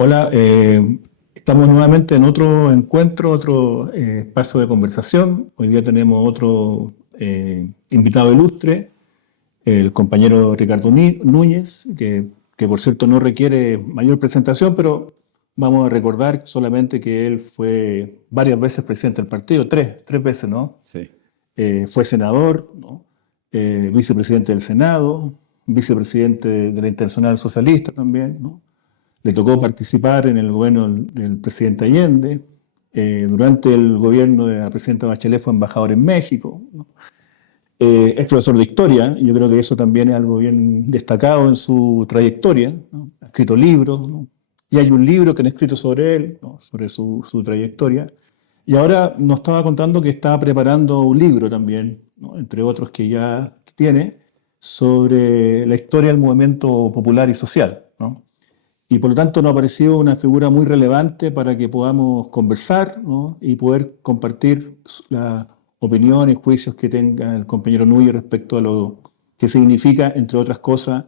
Hola, estamos nuevamente en otro encuentro, otro espacio de conversación. Hoy día tenemos otro invitado ilustre, el compañero Ricardo Núñez, que por cierto no requiere mayor presentación, pero vamos a recordar solamente que él fue varias veces presidente del partido, tres veces, ¿no? Sí. Fue senador, ¿no? Vicepresidente del Senado, vicepresidente de la Internacional Socialista también, ¿no? Le tocó participar en el gobierno del presidente Allende. Durante el gobierno de la presidenta Bachelet fue embajador en México, ¿no? Es profesor de historia, y yo creo que eso también es algo bien destacado en su trayectoria, ¿no? Ha escrito libros, ¿no? Y hay un libro que han escrito sobre él, ¿no? Sobre su trayectoria. Y ahora nos estaba contando que estaba preparando un libro también, ¿no? Entre otros que ya tiene, sobre la historia del movimiento popular y social, ¿no? Y por lo tanto nos ha parecido una figura muy relevante para que podamos conversar, ¿no? Y poder compartir las opiniones y juicios que tenga el compañero Núñez respecto a lo que significa, entre otras cosas,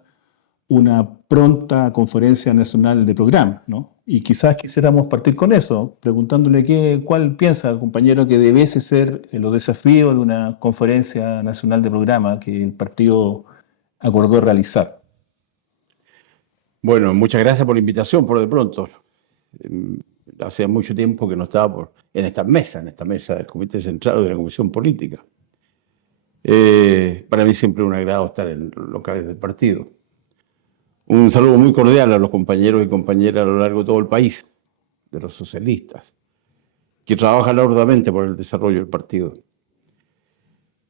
una pronta conferencia nacional de programas, ¿no? Y quizás quisiéramos partir con eso, preguntándole cuál piensa, compañero, que debiese ser los desafíos de una conferencia nacional de programa que el partido acordó realizar. Bueno, muchas gracias por la invitación, por de pronto. Hace mucho tiempo que no estaba en esta mesa del Comité Central o de la Comisión Política. Para mí siempre es un agrado estar en los locales del partido. Un saludo muy cordial a los compañeros y compañeras a lo largo de todo el país, de los socialistas, que trabajan arduamente por el desarrollo del partido.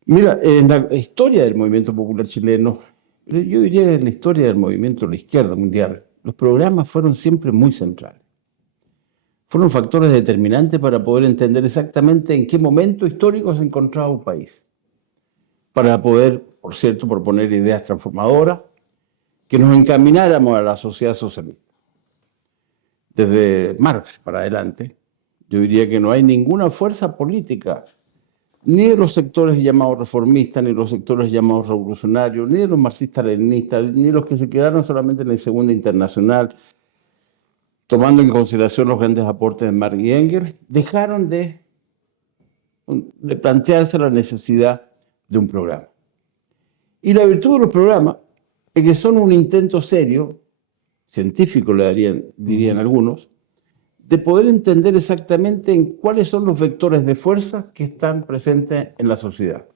Mira, en la historia del movimiento popular chileno, yo diría en la historia del movimiento de la izquierda mundial, los programas fueron siempre muy centrales. Fueron factores determinantes para poder entender exactamente en qué momento histórico se encontraba un país. Para poder, por cierto, proponer ideas transformadoras que nos encamináramos a la sociedad socialista. Desde Marx para adelante, yo diría que no hay ninguna fuerza política, ni de los sectores llamados reformistas, ni de los sectores llamados revolucionarios, ni de los marxistas-leninistas, ni de los que se quedaron solamente en la Segunda Internacional, tomando en consideración los grandes aportes de Marx y Engels, dejaron de plantearse la necesidad de un programa. Y la virtud de los programas es que son un intento serio, científico dirían algunos, de poder entender exactamente en cuáles son los vectores de fuerza que están presentes en la sociedad.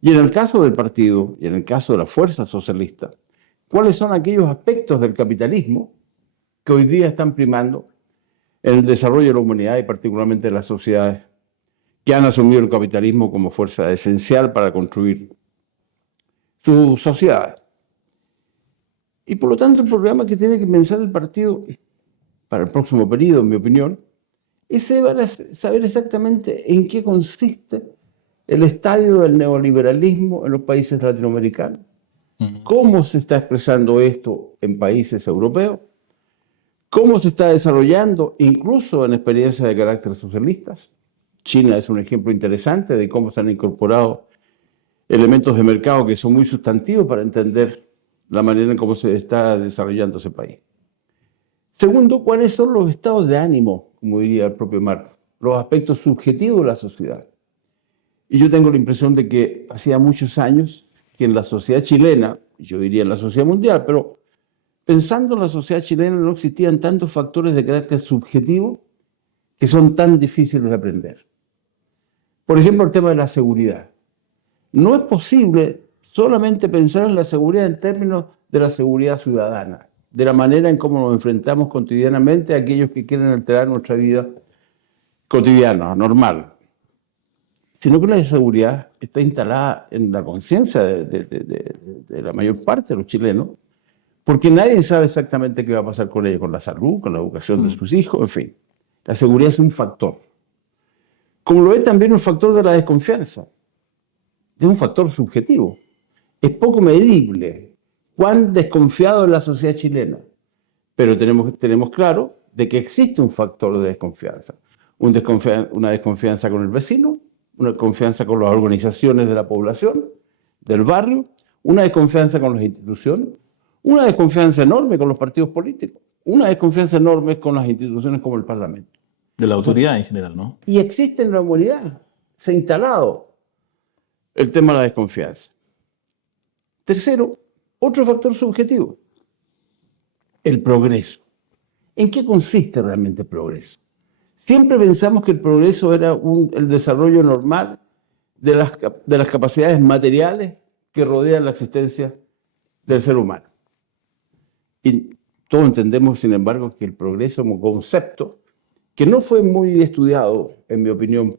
Y en el caso del partido, y en el caso de la fuerza socialista, cuáles son aquellos aspectos del capitalismo que hoy día están primando en el desarrollo de la humanidad y particularmente de las sociedades que han asumido el capitalismo como fuerza esencial para construir sus sociedades. Y por lo tanto el programa que tiene que pensar el partido para el próximo periodo, en mi opinión, es saber exactamente en qué consiste el estadio del neoliberalismo en los países latinoamericanos, cómo se está expresando esto en países europeos, cómo se está desarrollando incluso en experiencias de carácter socialistas. China es un ejemplo interesante de cómo se han incorporado elementos de mercado que son muy sustantivos para entender la manera en cómo se está desarrollando ese país. Segundo, ¿cuáles son los estados de ánimo, como diría el propio Marx, los aspectos subjetivos de la sociedad? Y yo tengo la impresión de que hacía muchos años que en la sociedad chilena, yo diría en la sociedad mundial, pero pensando en la sociedad chilena no existían tantos factores de carácter subjetivo que son tan difíciles de aprender. Por ejemplo, el tema de la seguridad. No es posible solamente pensar en la seguridad en términos de la seguridad ciudadana, de la manera en cómo nos enfrentamos cotidianamente a aquellos que quieren alterar nuestra vida cotidiana, normal, sino que la seguridad está instalada en la conciencia de la mayor parte de los chilenos, porque nadie sabe exactamente qué va a pasar con ellos, con la salud, con la educación de sus hijos, en fin. La seguridad es un factor. Como lo es también un factor de la desconfianza. Es un factor subjetivo. Es poco medible cuán desconfiado es la sociedad chilena, pero tenemos claro de que existe un factor de desconfianza. Una desconfianza con el vecino, una desconfianza con las organizaciones de la población, del barrio, una desconfianza con las instituciones, una desconfianza enorme con los partidos políticos. una desconfianza enorme con las instituciones como el Parlamento. De la autoridad en general, ¿no? Y existe en la humanidad, se ha instalado el tema de la desconfianza. Tercero, otro factor subjetivo, el progreso. ¿En qué consiste realmente el progreso? Siempre pensamos que el progreso era el desarrollo normal de las capacidades materiales que rodean la existencia del ser humano. Y todos entendemos, sin embargo, que el progreso como concepto, que no fue muy estudiado, en mi opinión,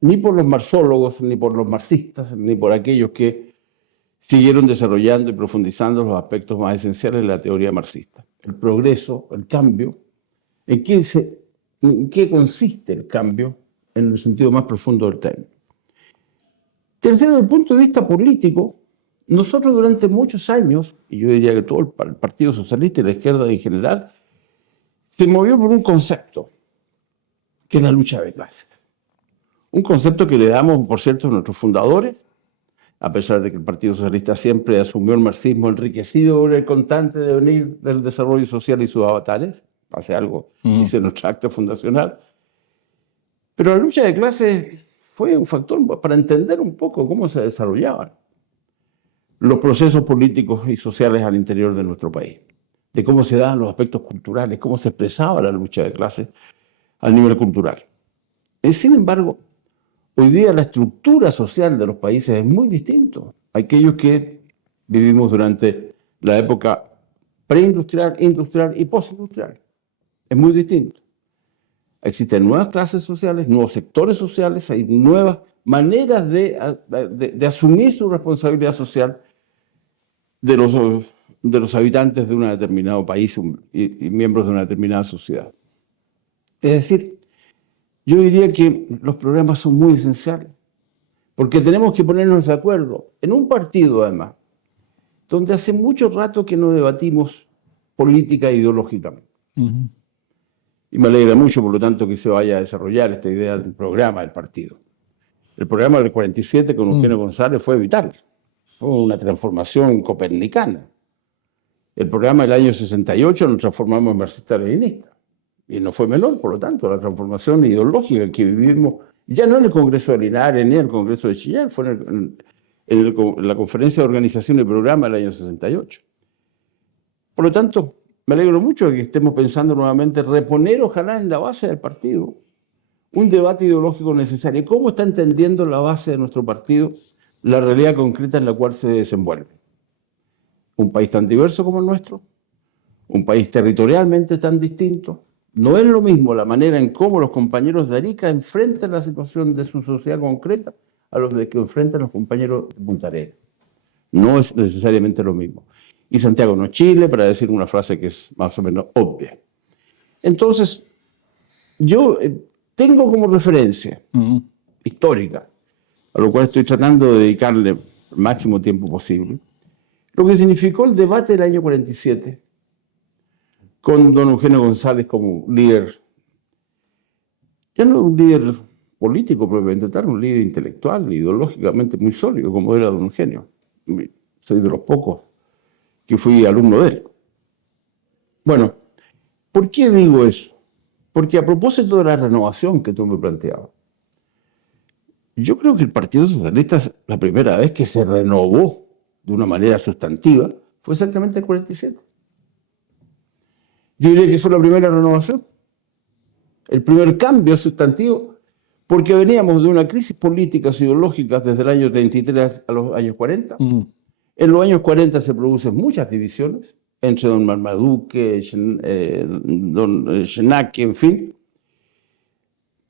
ni por los marxólogos, ni por los marxistas, ni por aquellos que siguieron desarrollando y profundizando los aspectos más esenciales de la teoría marxista. El progreso, el cambio, ¿en qué consiste el cambio en el sentido más profundo del término? Tercero, desde el punto de vista político, nosotros durante muchos años, y yo diría que todo el Partido Socialista y la izquierda en general, se movió por un concepto, que es la lucha de clases. Un concepto que le damos, por cierto, a nuestros fundadores, a pesar de que el Partido Socialista siempre asumió el marxismo enriquecido por el constante devenir del desarrollo social y sus avatares, hace algo, dice nuestro acta fundacional. Pero la lucha de clases fue un factor para entender un poco cómo se desarrollaban los procesos políticos y sociales al interior de nuestro país, de cómo se daban los aspectos culturales, cómo se expresaba la lucha de clases al nivel cultural. Sin embargo, hoy día la estructura social de los países es muy distinta a aquellos que vivimos durante la época preindustrial, industrial y postindustrial. Es muy distinto. Existen nuevas clases sociales, nuevos sectores sociales, hay nuevas maneras de asumir su responsabilidad social de los habitantes de un determinado país y miembros de una determinada sociedad. Es decir, yo diría que los programas son muy esenciales, porque tenemos que ponernos de acuerdo en un partido, además, donde hace mucho rato que no debatimos política ideológicamente. Y me alegra mucho, por lo tanto, que se vaya a desarrollar esta idea del programa del partido. El programa del 47 con Eugenio González fue vital, fue una transformación copernicana. El programa del año 68 nos transformamos en marxista-leninista. Y no fue menor, por lo tanto, la transformación ideológica que vivimos, ya no en el Congreso de Linares ni en el Congreso de Chillán, fue en la Conferencia de Organización y Programa del año 68. Por lo tanto, me alegro mucho de que estemos pensando nuevamente reponer, ojalá, en la base del partido, un debate ideológico necesario. ¿Cómo está entendiendo la base de nuestro partido la realidad concreta en la cual se desenvuelve? Un país tan diverso como el nuestro, un país territorialmente tan distinto. No es lo mismo la manera en cómo los compañeros de Arica enfrentan la situación de su sociedad concreta a los de que enfrentan los compañeros de Punta Arenas. No es necesariamente lo mismo. Y Santiago no es Chile, para decir una frase que es más o menos obvia. Entonces, yo tengo como referencia histórica, a lo cual estoy tratando de dedicarle el máximo tiempo posible, lo que significó el debate del año 47, con don Eugenio González como líder, ya no un líder político propiamente tal, un líder intelectual, ideológicamente muy sólido, como era don Eugenio. Soy de los pocos que fui alumno de él. Bueno, ¿por qué digo eso? Porque a propósito de la renovación que tú me planteabas, yo creo que el Partido Socialista, la primera vez que se renovó de una manera sustantiva, fue exactamente el 47. Yo diría que fue la primera renovación, el primer cambio sustantivo, porque veníamos de una crisis política y ideológica desde el año 33 a los años 40. En los años 40 se producen muchas divisiones entre don Marmaduke, don Schenacke, en fin.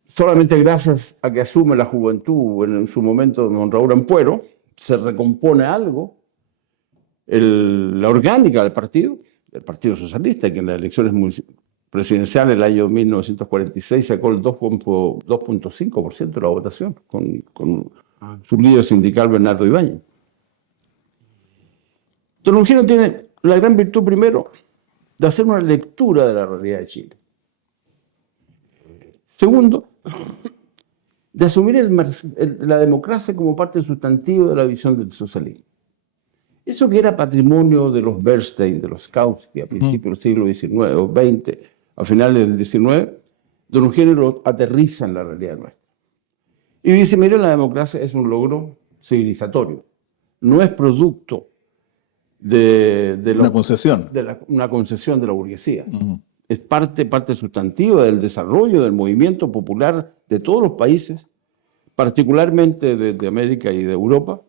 Solamente gracias a que asume la juventud en su momento don Raúl Ampuero, se recompone algo la orgánica del Partido Socialista, que en las elecciones presidenciales del año 1946 sacó el 2.5% de la votación con su líder sindical Bernardo Ibáñez. Don Eugenio tiene la gran virtud, primero, de hacer una lectura de la realidad de Chile. Segundo, de asumir la democracia como parte sustantiva de la visión del socialismo. Eso que era patrimonio de los Bernstein, de los Kautsky, a principios del siglo XIX o XX, a finales del XIX, don Eugenio lo aterriza en la realidad nuestra. Y dice, mire, la democracia es un logro civilizatorio, no es producto de Una concesión. una concesión de la burguesía. Es parte sustantiva del desarrollo del movimiento popular de todos los países, particularmente de América y de Europa,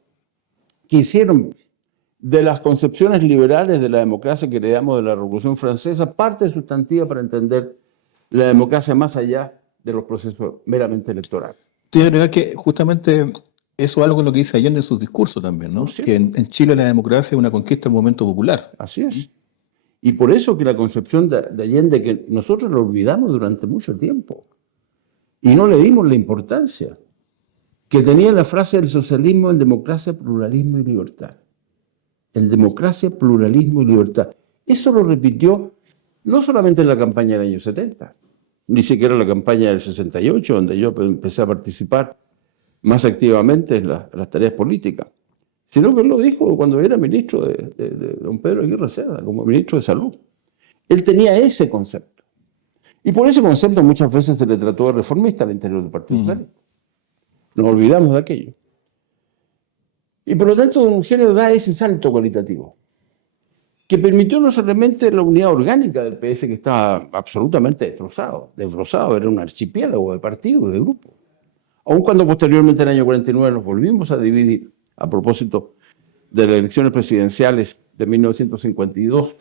que hicieron de las concepciones liberales de la democracia que heredamos de la Revolución Francesa parte sustantiva para entender la democracia más allá de los procesos meramente electorales. Te agregar que justamente eso es algo en lo que dice Allende en sus discursos también, ¿no? Sí. Que en Chile la democracia es una conquista del movimiento popular. Así es. Y por eso que la concepción de Allende, que nosotros lo olvidamos durante mucho tiempo y no le dimos la importancia que tenía la frase del socialismo en democracia, pluralismo y libertad. En democracia, pluralismo y libertad. Eso lo repitió no solamente en la campaña del año 70, ni siquiera en la campaña del 68, donde yo empecé a participar más activamente en las tareas políticas, sino que él lo dijo cuando era ministro de don Pedro Aguirre Cerda, como ministro de Salud. Él tenía ese concepto. Y por ese concepto muchas veces se le trató de reformista al interior del Partido Socialista. Nos olvidamos de aquello. Y por lo tanto, don Eugenio da ese salto cualitativo, que permitió no solamente la unidad orgánica del PS, que estaba absolutamente desbrozado, era un archipiélago de partidos, de grupos. Aun cuando posteriormente en el año 49 nos volvimos a dividir a propósito de las elecciones presidenciales de 1952,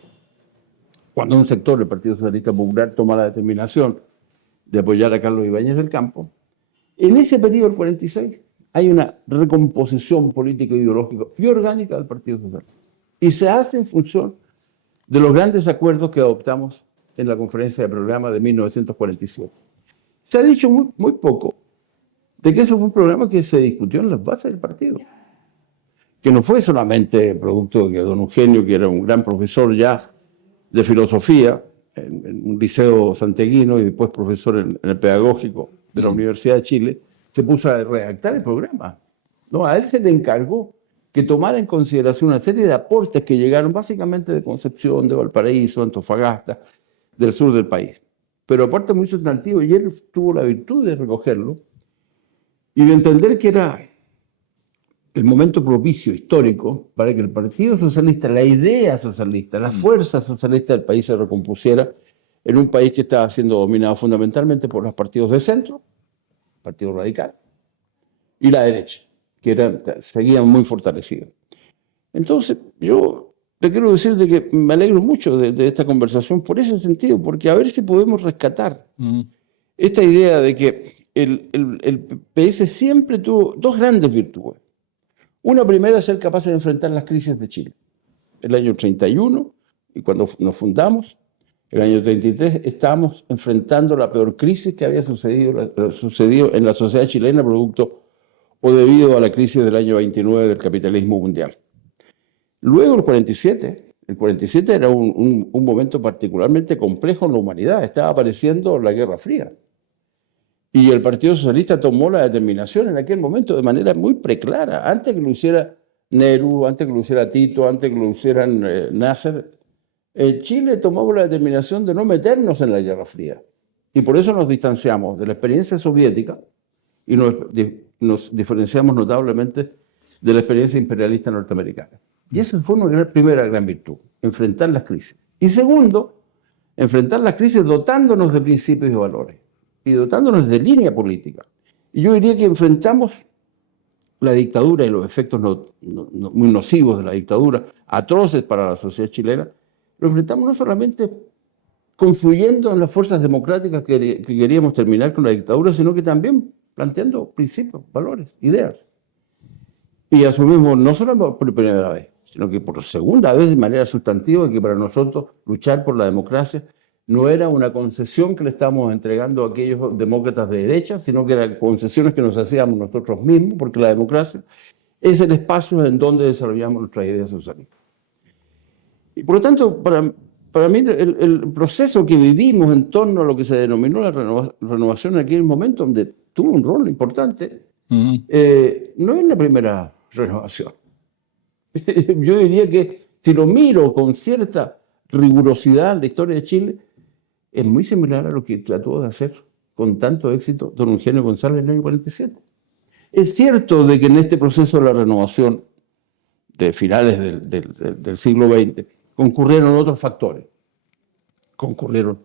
cuando un sector del Partido Socialista Popular toma la determinación de apoyar a Carlos Ibáñez del Campo, en ese periodo, el 46, hay una recomposición política, ideológica y orgánica del Partido Socialista. Y se hace en función de los grandes acuerdos que adoptamos en la conferencia de programa de 1947. Se ha dicho muy poco de que ese fue un programa que se discutió en las bases del partido, que no fue solamente producto de que don Eugenio, que era un gran profesor ya de filosofía en un liceo santiaguino y después profesor en el pedagógico de la Universidad de Chile, se puso a redactar el programa. No, a él se le encargó que tomara en consideración una serie de aportes que llegaron básicamente de Concepción, de Valparaíso, Antofagasta, del sur del país. Pero aportes muy sustantivos, y él tuvo la virtud de recogerlo y de entender que era el momento propicio, histórico, para que el Partido Socialista, la idea socialista, la fuerza socialista del país se recompusiera en un país que estaba siendo dominado fundamentalmente por los partidos de centro, el Partido Radical, y la derecha, que seguían muy fortalecidos. Entonces, yo te quiero decir de que me alegro mucho de esta conversación por ese sentido, porque a ver si podemos rescatar esta idea de que el PS siempre tuvo dos grandes virtudes. Una primera es ser capaz de enfrentar las crisis de Chile. El año 31, y cuando nos fundamos, el año 33, estábamos enfrentando la peor crisis que había sucedido en la sociedad chilena, producto o debido a la crisis del año 29 del capitalismo mundial. Luego el 47 era un momento particularmente complejo en la humanidad. Estaba apareciendo la Guerra Fría. Y el Partido Socialista tomó la determinación en aquel momento de manera muy preclara. Antes que lo hiciera Nehru, antes que lo hiciera Tito, antes que lo hicieran Nasser, Chile tomamos la determinación de no meternos en la Guerra Fría. Y por eso nos distanciamos de la experiencia soviética y nos diferenciamos notablemente de la experiencia imperialista norteamericana. Y esa fue una primera gran virtud, enfrentar las crisis. Y segundo, enfrentar las crisis dotándonos de principios y valores y dotándonos de línea política. Y yo diría que enfrentamos la dictadura y los efectos muy nocivos de la dictadura, atroces para la sociedad chilena, lo enfrentamos no solamente confluyendo en las fuerzas democráticas que queríamos terminar con la dictadura, sino que también planteando principios, valores, ideas. Y asumimos no solo por primera vez, sino que por segunda vez de manera sustantiva que para nosotros luchar por la democracia no era una concesión que le estábamos entregando a aquellos demócratas de derecha, sino que eran concesiones que nos hacíamos nosotros mismos, porque la democracia es el espacio en donde desarrollamos nuestras ideas socialistas. Y por lo tanto, para mí el proceso que vivimos en torno a lo que se denominó la renovación en aquel momento, donde tuvo un rol importante, no es la primera renovación. Yo diría que si lo miro con cierta rigurosidad la historia de Chile, es muy similar a lo que trató de hacer con tanto éxito don Eugenio González en el año 47. Es cierto de que en este proceso de la renovación de finales del siglo XX concurrieron otros factores. Concurrieron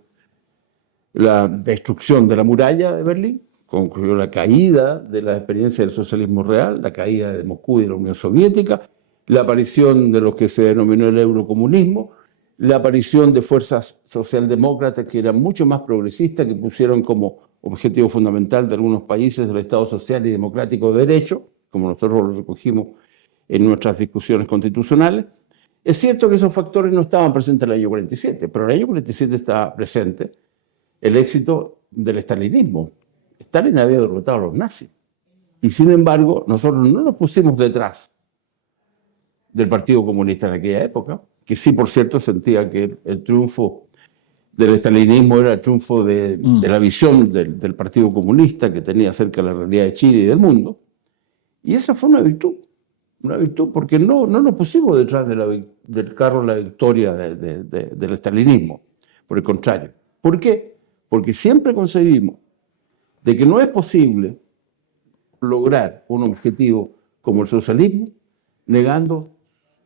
la destrucción de la muralla de Berlín, concluyó la caída de la experiencia del socialismo real, la caída de Moscú y de la Unión Soviética, la aparición de lo que se denominó el eurocomunismo, la aparición de fuerzas socialdemócratas que eran mucho más progresistas, que pusieron como objetivo fundamental de algunos países del Estado social y democrático de derecho, como nosotros lo recogimos en nuestras discusiones constitucionales. Es cierto que esos factores no estaban presentes en el año 47, pero en el año 47 estaba presente el éxito del estalinismo. Stalin había derrotado a los nazis. Y sin embargo, nosotros no nos pusimos detrás del Partido Comunista en aquella época, que sí, por cierto, sentía que el triunfo del estalinismo era el triunfo de la visión del Partido Comunista que tenía acerca de la realidad de Chile y del mundo. Y esa fue una virtud porque no nos pusimos detrás del carro la victoria del estalinismo. Por el contrario. ¿Por qué? Porque siempre concebimos de que no es posible lograr un objetivo como el socialismo negando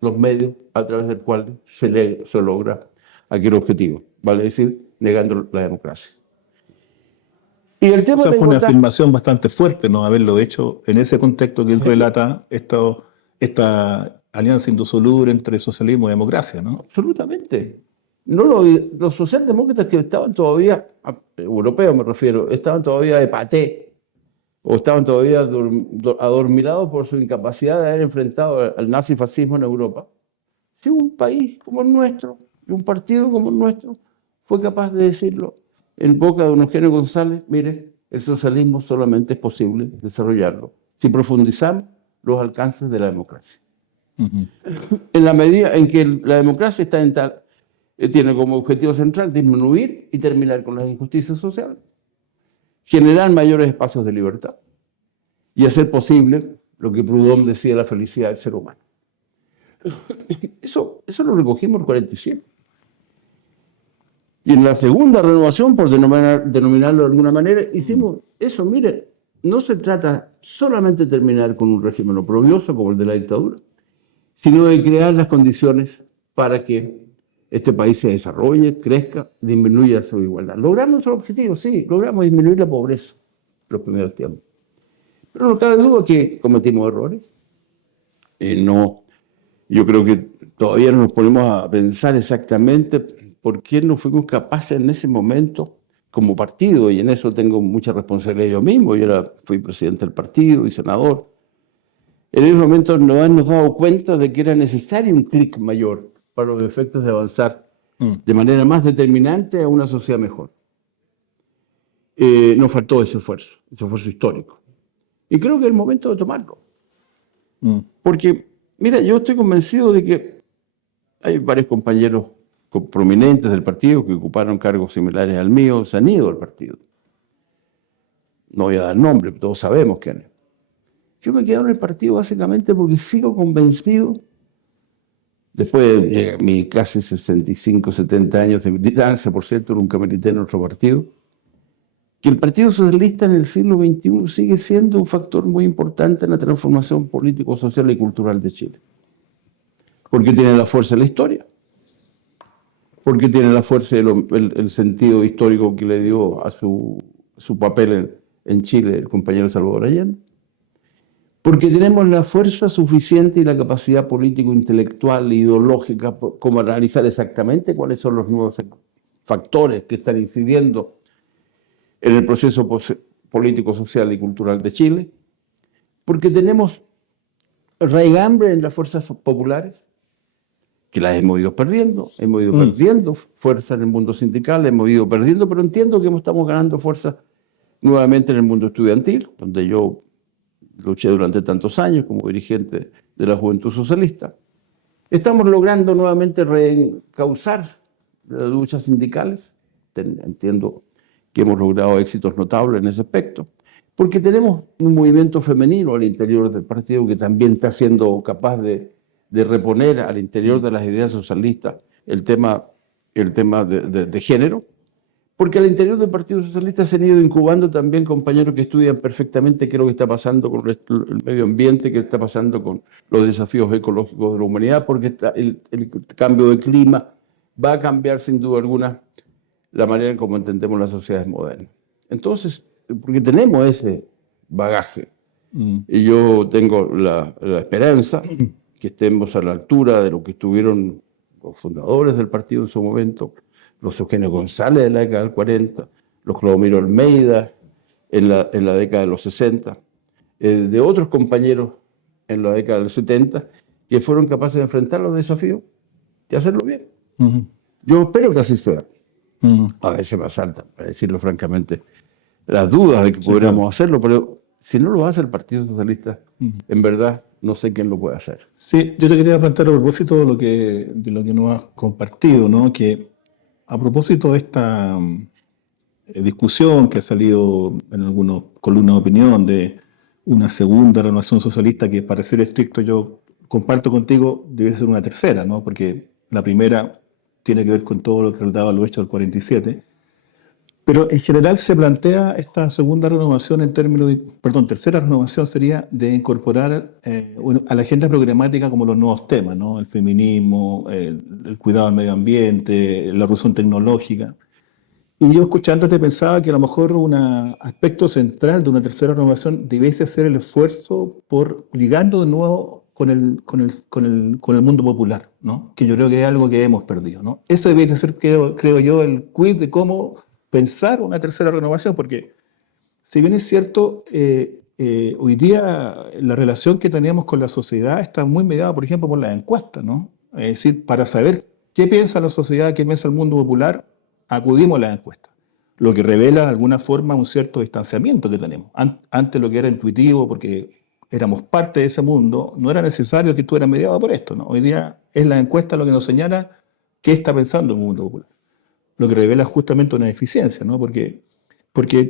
los medios a través del cual se logra aquel objetivo, vale decir, negando la democracia. Y el tema Esa de fue una votar, afirmación bastante fuerte, ¿no? Haberlo hecho en ese contexto que él relata esta alianza indisoluble entre socialismo y democracia, ¿no? absolutamente. No los socialdemócratas que estaban todavía, europeos me refiero, estaban todavía de paté, o estaban todavía adormilados por su incapacidad de haber enfrentado al nazifascismo en Europa. Si un país como el nuestro, y un partido como el nuestro, fue capaz de decirlo en boca de don Eugenio González, mire, el socialismo solamente es posible desarrollarlo si profundizamos los alcances de la democracia. En la medida en que la democracia tiene como objetivo central disminuir y terminar con las injusticias sociales, generar mayores espacios de libertad y hacer posible lo que Proudhon decía, la felicidad del ser humano. Eso lo recogimos en el 47. Y en la segunda renovación, por denominarlo de alguna manera, hicimos eso. Miren, no se trata solamente de terminar con un régimen oprobioso como el de la dictadura, sino de crear las condiciones para que este país se desarrolle, crezca, disminuya su igualdad. Logramos nuestro objetivo, sí, logramos disminuir la pobreza en los primeros tiempos. Pero no cabe duda que cometimos errores. Yo creo que todavía no nos ponemos a pensar exactamente por qué no fuimos capaces en ese momento como partido, y en eso tengo mucha responsabilidad yo mismo. Fui presidente del partido y senador. En ese momento no hemos dado cuenta de que era necesario un clic mayor para los efectos de avanzar de manera más determinante a una sociedad mejor. Nos faltó ese esfuerzo histórico. Y creo que es el momento de tomarlo. Porque, mira, yo estoy convencido de que hay varios compañeros prominentes del partido que ocuparon cargos similares al mío, se han ido del partido. No voy a dar nombre, todos sabemos quiénes. Yo me quedo en el partido básicamente porque sigo convencido, después de mis casi 65, 70 años de militancia, por cierto, nunca milité en otro partido, que el Partido Socialista en el siglo XXI sigue siendo un factor muy importante en la transformación político, social y cultural de Chile. Porque tiene la fuerza de la historia, porque tiene la fuerza y el sentido histórico que le dio a su papel en Chile el compañero Salvador Allende, porque tenemos la fuerza suficiente y la capacidad político-intelectual e ideológica como analizar exactamente cuáles son los nuevos factores que están incidiendo en el proceso político, social y cultural de Chile, porque tenemos raigambre en las fuerzas populares, que las hemos ido perdiendo fuerza en el mundo sindical, hemos ido perdiendo, pero entiendo que estamos ganando fuerza nuevamente en el mundo estudiantil, donde yo luché durante tantos años como dirigente de la Juventud Socialista. Estamos logrando nuevamente reencauzar las luchas sindicales. Entiendo que hemos logrado éxitos notables en ese aspecto, porque tenemos un movimiento femenino al interior del partido que también está siendo capaz de de reponer al interior de las ideas socialistas el tema de género, porque al interior del Partido Socialista se han ido incubando también compañeros que estudian perfectamente qué es lo que está pasando con el medio ambiente, qué está pasando con los desafíos ecológicos de la humanidad, porque el cambio de clima va a cambiar sin duda alguna la manera en cómo entendemos las sociedades modernas. Entonces, porque tenemos ese bagaje, y yo tengo la esperanza que estemos a la altura de lo que estuvieron los fundadores del partido en su momento, los Eugenio González de la década del 40, los Clodomiro Almeida en la década de los 60, de otros compañeros en la década del 70, que fueron capaces de enfrentar los desafíos y hacerlo bien. Yo espero que así sea. A veces me asaltan, para decirlo francamente, las dudas de que podríamos hacerlo, pero si no lo hace el Partido Socialista, en verdad no sé quién lo puede hacer. Sí, yo te quería plantear a propósito de lo que nos has compartido, ¿no? Que a propósito de esta discusión que ha salido en algunas columnas de opinión de una segunda renovación socialista que, para ser estricto, yo comparto contigo, debe ser una tercera, ¿no? Porque la primera tiene que ver con todo lo que trataba lo hecho del 47. Pero en general se plantea esta segunda renovación en términos de, perdón, tercera renovación sería de incorporar a la agenda programática como los nuevos temas, ¿no? El feminismo, el cuidado del medio ambiente, la revolución tecnológica. Y yo escuchándote pensaba que a lo mejor un aspecto central de una tercera renovación debiese ser el esfuerzo por ligarnos de nuevo con el mundo popular, ¿no? Que yo creo que es algo que hemos perdido, ¿no? Ese debiese ser, creo yo, el quiz de cómo pensar una tercera renovación, porque si bien es cierto, hoy día la relación que tenemos con la sociedad está muy mediada, por ejemplo, por las encuestas, ¿no? Es decir, para saber qué piensa la sociedad, qué piensa el mundo popular, acudimos a las encuestas, lo que revela de alguna forma un cierto distanciamiento que tenemos. Antes lo que era intuitivo, porque éramos parte de ese mundo, no era necesario que estuviera mediado por esto, ¿no? Hoy día es la encuesta lo que nos señala qué está pensando el mundo popular, lo que revela justamente una deficiencia, ¿no? Porque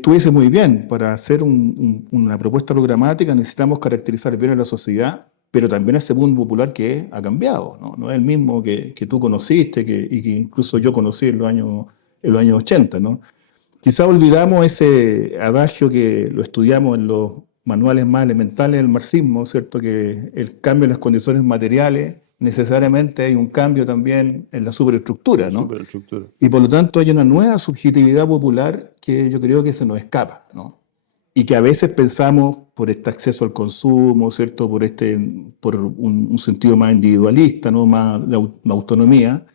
tú dices muy bien, para hacer una propuesta programática necesitamos caracterizar bien a la sociedad, pero también a ese mundo popular que ha cambiado, ¿no? No es el mismo que tú conociste y que incluso yo conocí en los años 80, ¿no? Quizá olvidamos ese adagio que lo estudiamos en los manuales más elementales del marxismo, ¿cierto? Que el cambio en las condiciones materiales necesariamente hay un cambio también en la superestructura, ¿no? Superestructura. Y por lo tanto hay una nueva subjetividad popular que yo creo que se nos escapa, ¿no? Y que a veces pensamos por este acceso al consumo, ¿cierto? Por un sentido más individualista, ¿no? Más de autonomía,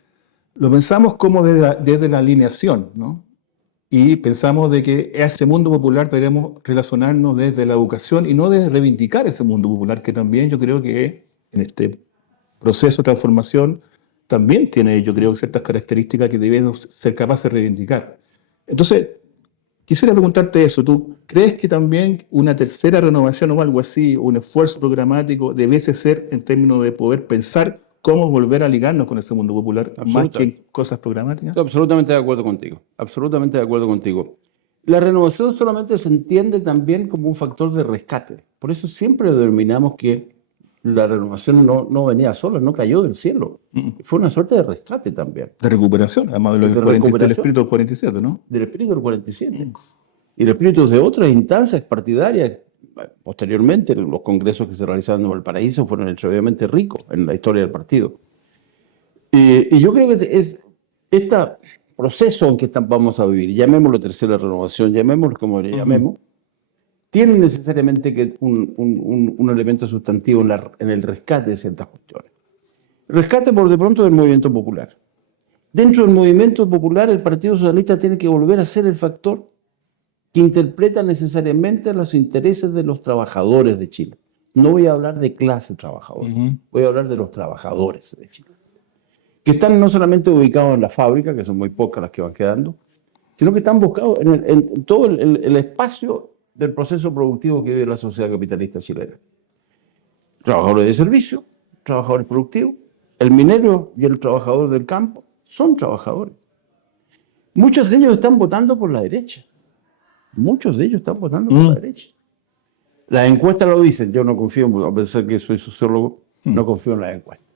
lo pensamos como desde la alineación, ¿no? Y pensamos de que a ese mundo popular debemos relacionarnos desde la educación y no de reivindicar ese mundo popular, que también yo creo que en este proceso de transformación también tiene, yo creo, ciertas características que debemos ser capaces de reivindicar. Entonces, quisiera preguntarte eso. ¿Tú crees que también una tercera renovación o algo así, un esfuerzo programático, debiese ser en términos de poder pensar cómo volver a ligarnos con ese mundo popular, más que en cosas programáticas? Estoy absolutamente de acuerdo contigo, absolutamente de acuerdo contigo. La renovación solamente se entiende también como un factor de rescate. Por eso siempre denominamos que la renovación no venía sola, no cayó del cielo. Fue una suerte de rescate también. De recuperación, además de lo del espíritu del 47, ¿no? Del espíritu del 47. Y el espíritu de otras instancias partidarias. Posteriormente, los congresos que se realizaban en Valparaíso fueron extraordinariamente ricos en la historia del partido. Y yo creo que este proceso en que vamos a vivir, llamémoslo tercera renovación, llamémoslo como le llamemos, tiene necesariamente que un elemento sustantivo en el rescate de ciertas cuestiones. Rescate por de pronto del movimiento popular. Dentro del movimiento popular, el Partido Socialista tiene que volver a ser el factor que interpreta necesariamente los intereses de los trabajadores de Chile. No voy a hablar de clase trabajadora, voy a hablar de los trabajadores de Chile, que están no solamente ubicados en la fábrica, que son muy pocas las que van quedando, sino que están buscados en todo el espacio del proceso productivo que vive la sociedad capitalista chilena. Trabajadores de servicio, trabajadores productivos, el minero y el trabajador del campo son trabajadores. Muchos de ellos están votando por la derecha. Muchos de ellos están votando por la derecha. Las encuestas lo dicen, yo no confío, a pesar que soy sociólogo, no confío en las encuestas.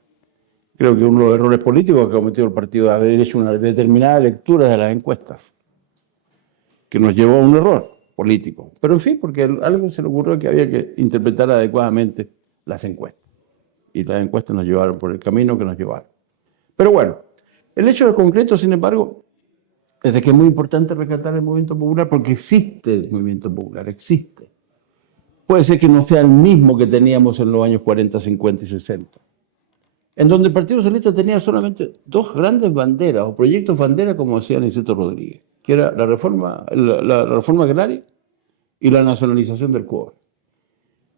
Creo que uno de los errores políticos que ha cometido el partido es haber hecho una determinada lectura de las encuestas, que nos llevó a un error político. Pero en fin, porque algo se le ocurrió que había que interpretar adecuadamente las encuestas. Y las encuestas nos llevaron por el camino que nos llevaron. Pero bueno, el hecho de concreto, sin embargo, es de que es muy importante rescatar el movimiento popular porque existe el movimiento popular, existe. Puede ser que no sea el mismo que teníamos en los años 40, 50 y 60, en donde el Partido Socialista tenía solamente dos grandes banderas o proyectos bandera, como decía Niceto Rodríguez, que era la reforma agraria y la nacionalización del cobre.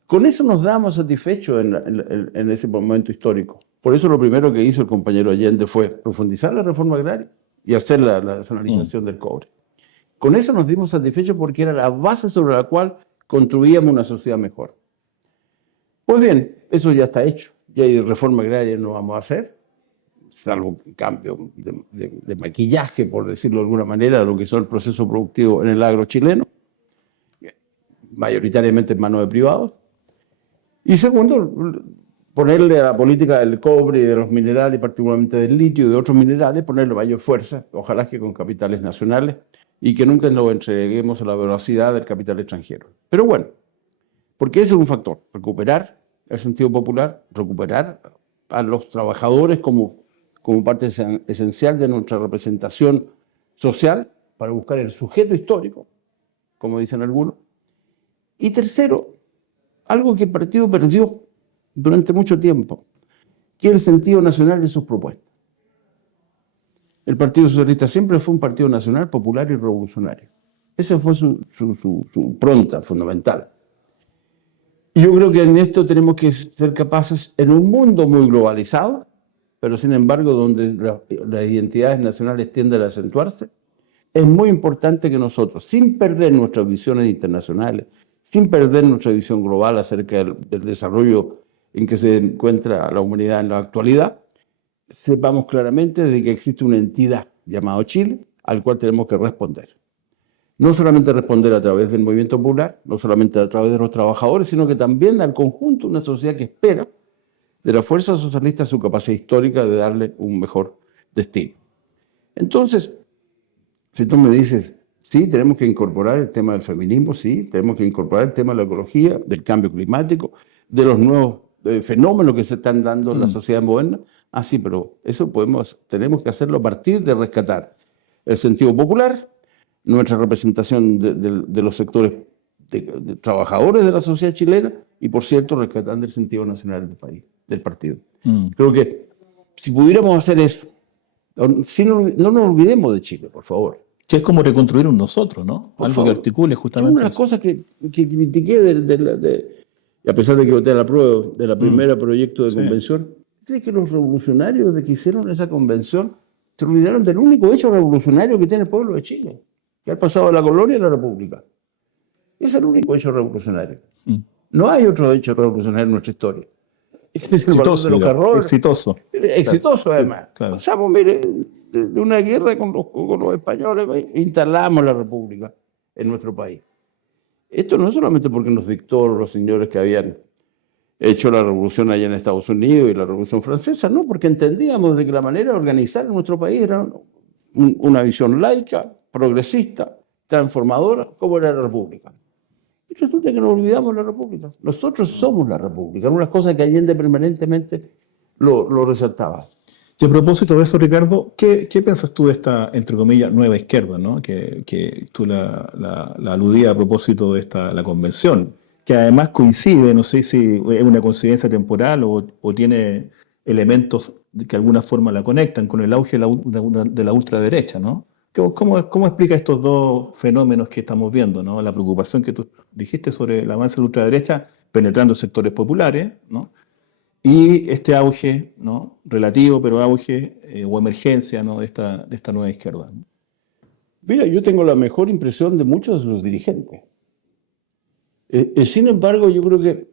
Con eso nos damos satisfechos en ese momento histórico. Por eso lo primero que hizo el compañero Allende fue profundizar la reforma agraria y hacer la nacionalización del cobre. Con eso nos dimos satisfechos porque era la base sobre la cual construíamos una sociedad mejor. Pues bien, eso ya está hecho. Ya hay reforma agraria, no vamos a hacer, salvo un cambio de maquillaje, por decirlo de alguna manera, de lo que son el proceso productivo en el agro chileno, mayoritariamente en manos de privados. Y segundo, ponerle a la política del cobre y de los minerales, particularmente del litio y de otros minerales, ponerle mayor fuerza, ojalá que con capitales nacionales, y que nunca nos entreguemos a la voracidad del capital extranjero. Pero bueno, porque eso es un factor, recuperar el sentido popular, recuperar a los trabajadores como parte esencial de nuestra representación social para buscar el sujeto histórico, como dicen algunos. Y tercero, algo que el partido perdió durante mucho tiempo, que es el sentido nacional de sus propuestas. El Partido Socialista siempre fue un partido nacional, popular y revolucionario. Esa fue su impronta fundamental. Y yo creo que en esto tenemos que ser capaces, en un mundo muy globalizado, pero sin embargo donde las identidades nacionales tienden a acentuarse, es muy importante que nosotros, sin perder nuestras visiones internacionales, sin perder nuestra visión global acerca del desarrollo en que se encuentra la humanidad en la actualidad, sepamos claramente de que existe una entidad llamada Chile, al cual tenemos que responder. No solamente responder a través del movimiento popular, no solamente a través de los trabajadores, sino que también al conjunto de una sociedad que espera de la fuerza socialista su capacidad histórica de darle un mejor destino. Entonces, si tú me dices, sí, tenemos que incorporar el tema del feminismo, sí, tenemos que incorporar el tema de la ecología, del cambio climático, de los nuevos fenómenos que se están dando en la sociedad moderna, sí, pero eso tenemos que hacerlo a partir de rescatar el sentido popular, nuestra representación de los sectores de trabajadores de la sociedad chilena y, por cierto, rescatando el sentido nacional del país, del partido. Creo que si pudiéramos hacer eso, no nos olvidemos de Chile, por favor. Que es como reconstruir un nosotros, ¿no? Por Algo favor. que articule justamente. Una de las cosas que critiqué y a pesar de que voté a la prueba de la primera proyecto de convención, es de que los revolucionarios de que hicieron esa convención se olvidaron del único hecho revolucionario que tiene el pueblo de Chile, que ha pasado de la colonia a la república. Es el único hecho revolucionario. No hay otro hecho revolucionario en nuestra historia. Es el valor de los carrones. Exitoso. Exitoso, claro, además. Claro. Pasamos, mire, de una guerra con los españoles, instalamos la república en nuestro país. Esto no es solamente porque nos dictó los señores que habían hecho la revolución allá en Estados Unidos y la revolución francesa, no, porque entendíamos de que la manera de organizar en nuestro país era una visión laica, progresista, transformadora, como era la república. Y resulta que nos olvidamos de la república. Nosotros somos la república, una cosa que Allende permanentemente lo resaltaba. Y a propósito de eso, Ricardo, ¿qué piensas tú de esta, entre comillas, nueva izquierda, ¿no? que tú la aludías a propósito de la convención, que además coincide, no sé si es una coincidencia temporal o tiene elementos que de alguna forma la conectan con el auge de la ultraderecha, ¿no? ¿Cómo explica estos dos fenómenos que estamos viendo, ¿no? La preocupación que tú dijiste sobre el avance de la ultraderecha penetrando sectores populares, ¿no? Y este auge, ¿no? Relativo, pero auge o emergencia, ¿no? de esta nueva izquierda, ¿no? Mira, yo tengo la mejor impresión de muchos de los dirigentes. Sin embargo, yo creo que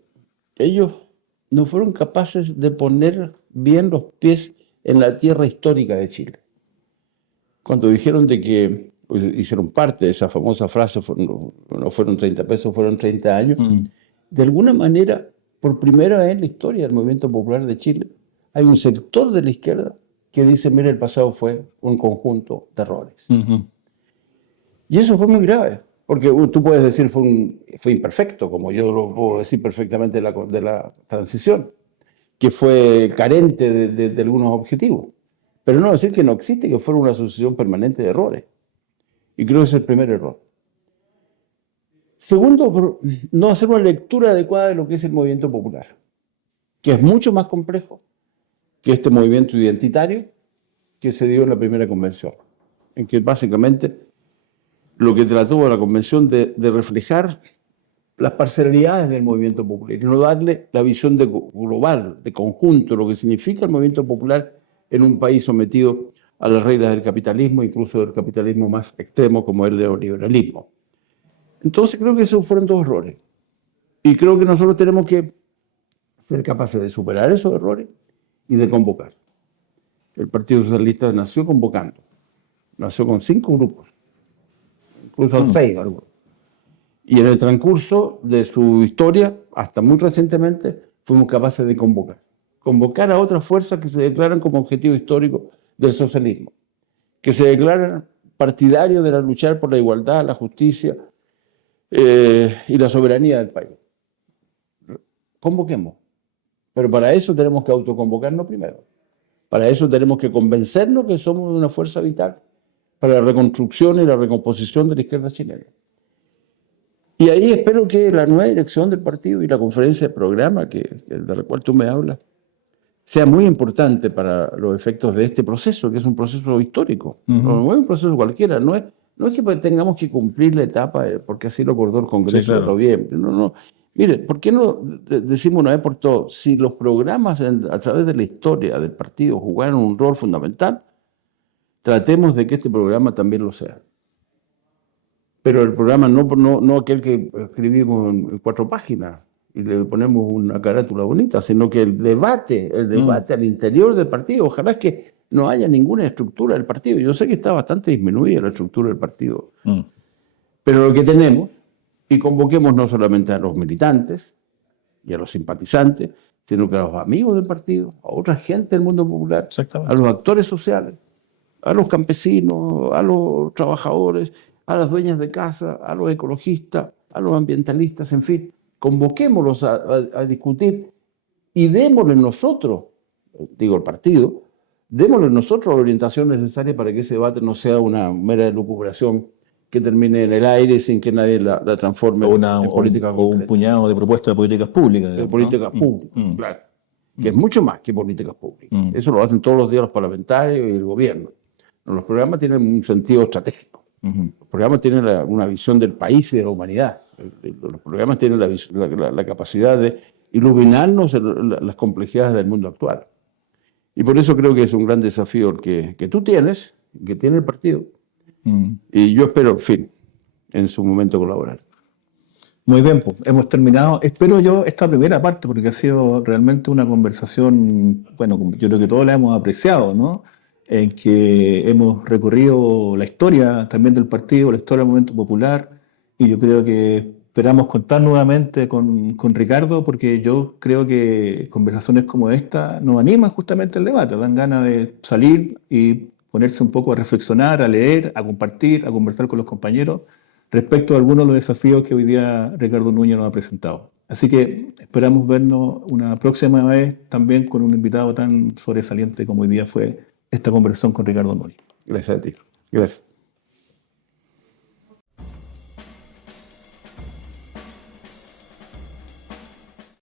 ellos no fueron capaces de poner bien los pies en la tierra histórica de Chile. Cuando dijeron de que hicieron parte de esa famosa frase, no fueron 30 pesos, fueron 30 años, de alguna manera, por primera vez en la historia del movimiento popular de Chile, hay un sector de la izquierda que dice, mira, el pasado fue un conjunto de errores. Y eso fue muy grave, porque tú puedes decir fue imperfecto, como yo lo puedo decir perfectamente de la transición, que fue carente de algunos objetivos. Pero no decir que no existe, que fuera una sucesión permanente de errores. Y creo que ese es el primer error. Segundo, no hacer una lectura adecuada de lo que es el movimiento popular, que es mucho más complejo que este movimiento identitario que se dio en la primera convención, en que básicamente lo que trató la convención de reflejar las parcialidades del movimiento popular y no darle la visión global, de conjunto, lo que significa el movimiento popular en un país sometido a las reglas del capitalismo, incluso del capitalismo más extremo como el neoliberalismo. Entonces creo que esos fueron dos errores. Y creo que nosotros tenemos que ser capaces de superar esos errores y de convocar. El Partido Socialista nació convocando. Nació con 5 grupos, incluso 6 algunos. Y en el transcurso de su historia, hasta muy recientemente, fuimos capaces de convocar. Convocar a otras fuerzas que se declaran como objetivo histórico del socialismo, que se declaran partidarios de la luchar por la igualdad, la justicia y la soberanía del país. Convoquemos. Pero para eso tenemos que autoconvocarnos primero. Para eso tenemos que convencernos que somos una fuerza vital para la reconstrucción y la recomposición de la izquierda chilena. Y ahí espero que la nueva dirección del partido y la conferencia de programa de la cual tú me hablas sea muy importante para los efectos de este proceso, que es un proceso histórico. No es un proceso cualquiera, no es que tengamos que cumplir la etapa porque así lo acordó el Congreso de noviembre. No. Mire, ¿por qué no decimos una vez por todas? Si los programas a través de la historia del partido jugaron un rol fundamental, tratemos de que este programa también lo sea. Pero el programa no aquel que escribimos en 4 páginas y le ponemos una carátula bonita, sino que el debate al interior del partido. Ojalá que no haya ninguna estructura del partido. Yo sé que está bastante disminuida la estructura del partido. Pero lo que tenemos, y convoquemos no solamente a los militantes y a los simpatizantes, sino que a los amigos del partido, a otra gente del mundo popular, a los actores sociales, a los campesinos, a los trabajadores, a las dueñas de casa, a los ecologistas, a los ambientalistas, en fin, convoquémoslos a discutir y démosle nosotros, digo el partido, démosle nosotros la orientación necesaria para que ese debate no sea una mera elucubración que termine en el aire sin que nadie la transforme en política concreta. O un puñado de propuestas de políticas públicas. De políticas públicas, claro. Que es mucho más que políticas públicas. Eso lo hacen todos los días los parlamentarios y el gobierno. Los programas tienen un sentido estratégico. Los programas tienen una visión del país y de la humanidad. Los programas tienen la capacidad de iluminarnos en las complejidades del mundo actual. Y por eso creo que es un gran desafío el que tú tienes, que tiene el partido. Y yo espero, en fin, en su momento colaborar. Muy bien, pues hemos terminado. Espero yo esta primera parte, porque ha sido realmente una conversación, bueno, yo creo que todos la hemos apreciado, ¿no? En que hemos recorrido la historia también del partido, la historia del movimiento popular, y yo creo que esperamos contar nuevamente con Ricardo, porque yo creo que conversaciones como esta nos animan justamente el debate, dan ganas de salir y ponerse un poco a reflexionar, a leer, a compartir, a conversar con los compañeros respecto a algunos de los desafíos que hoy día Ricardo Núñez nos ha presentado. Así que esperamos vernos una próxima vez también con un invitado tan sobresaliente como hoy día fue esta conversación con Ricardo Núñez. Gracias a ti. Gracias.